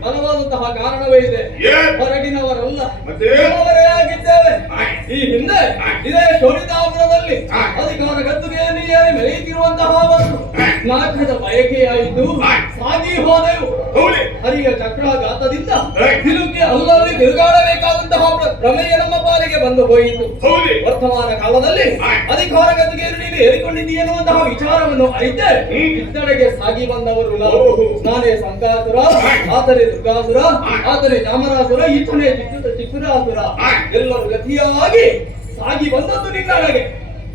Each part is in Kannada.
ಬಲವಾದಂತಹ ಕಾರಣವೇ ಇದೆ? ಹೊರಗಿನವರಲ್ಲ? ಆಗಿದ್ದೇವೆ. ಈ ಹಿಂದೆ ಇದೇ ಶೋಣಿತಾಪುರದಲ್ಲಿ. ಅಧಿಕಾರ ಗದ್ದುಗೆಯಲ್ಲಿ ಏರಿ ಮೆರೆಯುತ್ತಿರುವಂತಹ ಒಂದು ನಾಟಕದ ಬಯಕೆಯಾಯಿತು. ಸಾಗಿ ಹೋದೆವು. ಹರಿಯ ಚಕ್ರಾಘಾತದಿಂದ. ತಿರುಗಿ ಅಲ್ಲಲ್ಲಿ ತಿರುಗಾಡಬೇಕಾದಂತಹ ಪ್ರ- ಪ್ರಮೇಯ ನಮ್ಮ ಬಂದು ಹೋಯಿತು? ವರ್ತಮಾನ ಕಾಲದಲ್ಲಿ ಅಧಿಕಾರ ಗದ್ದುಗೆಯನ್ನು ನೀನು ಏರಿಕೊಂಡಿದ್ದೀ ಎನ್ನುವಂತಹ ವಿಚಾರವನ್ನು ಅರಿತೆ ಇದ್ದಡೆಗೆ ಸಾಗಿ ಬಂದವರು ನಾವು. ನಾನೇ ಸಂಕಾಸುರ. ಆತನೇ ದುರ್ಗಾಸುರ. ಆತನೇ ಚಾಮರಾಸುರ ಈತನೇ ಚಿತ್ರ ಚಿಕ್ಕುರಾಸುರ ಎಲ್ಲರೂ ಗತಿಯಾಗಿ ಸಾಗಿ ಬಂದದ್ದು ನಿನ್ನಡೆಗೆ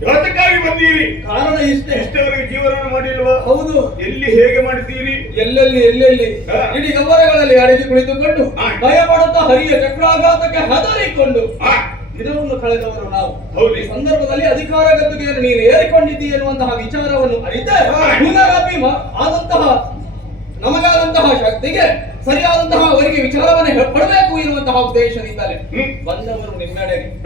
ಯಾತಕ್ಕಾಗಿ ಬಂದೀರಿ? ಕಾರಣ ಇಷ್ಟೇ. ಇಷ್ಟವರೆಗೆ ಜೀವನ ಮಾಡಿಲ್ವಾ? ಹೌದು. ಎಲ್ಲಿ ಹೇಗೆ ಮಾಡಿದ್ದೀರಿ? ಎಲ್ಲೆಲ್ಲಿ ಎಲ್ಲೆಲ್ಲಿ. ಇಡೀ ಗಮನಗಳಲ್ಲಿ ಅಡಗಿ ಕುಳಿತುಕೊಂಡು. ಭಯ ಪಡುತ್ತಾ ಹರಿಯ ಚಕ್ರಾಘಾತಕ್ಕೆ ಹೆದರಿಕೊಂಡು ದಿನವನ್ನು ಕಳೆದವರು ನಾವು. ಈ ಸಂದರ್ಭದಲ್ಲಿ ಅಧಿಕಾರ ಗದ್ದುಗೆಯನ್ನು ನೀನು ಏರಿಕೊಂಡಿದ್ದೀ ಎನ್ನುವಂತಹ ವಿಚಾರವನ್ನು ಅರಿತೆ. ಹಾ. ಪುನರಪಿ ಮ- ಆದಂತಹ ನಮಗಾದಂತಹ ಶಕ್ತಿಗೆ ಸರಿಯಾದಂತಹ ಅವರಿಗೆ ವಿಚಾರವನ್ನು ಪಡಬೇಕು ಎನ್ನುವಂತಹ ಉದ್ದೇಶದಿಂದಲೇ. ಬಂದವರು ನಿಮ್ಮೆಡೆಗೆ.